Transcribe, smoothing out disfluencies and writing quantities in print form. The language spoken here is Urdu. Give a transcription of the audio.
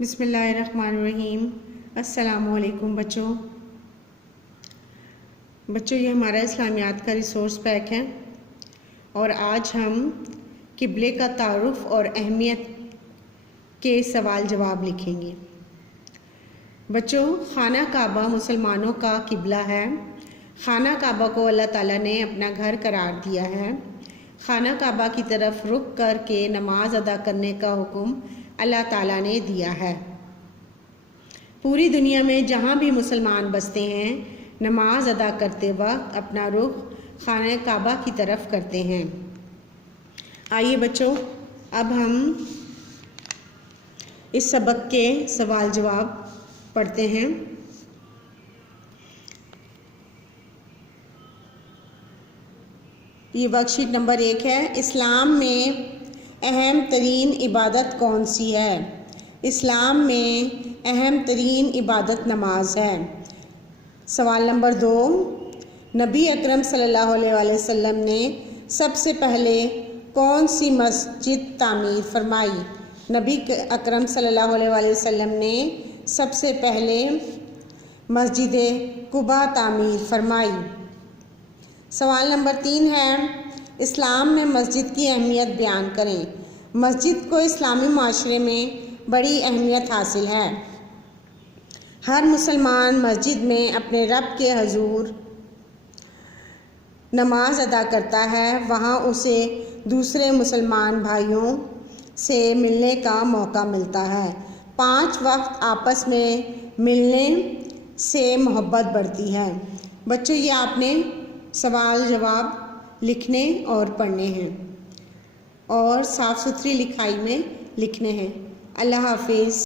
بسم اللہ الرحمن الرحیم۔ السلام علیکم بچوں یہ ہمارا اسلامیات کا ریسورس پیک ہے اور آج ہم قبلے کا تعارف اور اہمیت کے سوال جواب لکھیں گے۔ بچوں، خانہ کعبہ مسلمانوں کا قبلہ ہے۔ خانہ کعبہ کو اللہ تعالیٰ نے اپنا گھر قرار دیا ہے۔ خانہ کعبہ کی طرف رخ کر کے نماز ادا کرنے کا حکم اللہ تعالیٰ نے دیا ہے۔ پوری دنیا میں جہاں بھی مسلمان بستے ہیں، نماز ادا کرتے وقت اپنا رخ خانہ کعبہ کی طرف کرتے ہیں۔ آئیے بچوں، اب ہم اس سبق کے سوال جواب پڑھتے ہیں۔ یہ ورک شیٹ نمبر 1 ہے۔ اسلام میں اہم ترین عبادت کون سی ہے؟ اسلام میں اہم ترین عبادت نماز ہے۔ سوال نمبر 2، نبی اکرم صلی اللہ علیہ وسلم نے سب سے پہلے کون سی مسجد تعمیر فرمائی؟ نبی اکرم صلی اللہ علیہ وسلم نے سب سے پہلے مسجد قباء تعمیر فرمائی۔ سوال نمبر 3 ہے، اسلام میں مسجد کی اہمیت بیان کریں۔ مسجد کو اسلامی معاشرے میں بڑی اہمیت حاصل ہے۔ ہر مسلمان مسجد میں اپنے رب کے حضور نماز ادا کرتا ہے۔ وہاں اسے دوسرے مسلمان بھائیوں سے ملنے کا موقع ملتا ہے۔ 5 وقت آپس میں ملنے سے محبت بڑھتی ہے۔ بچوں، یہ آپ نے سوال جواب لکھنے اور پڑھنے ہیں اور صاف ستھری لکھائی میں لکھنے ہیں۔ اللہ حافظ۔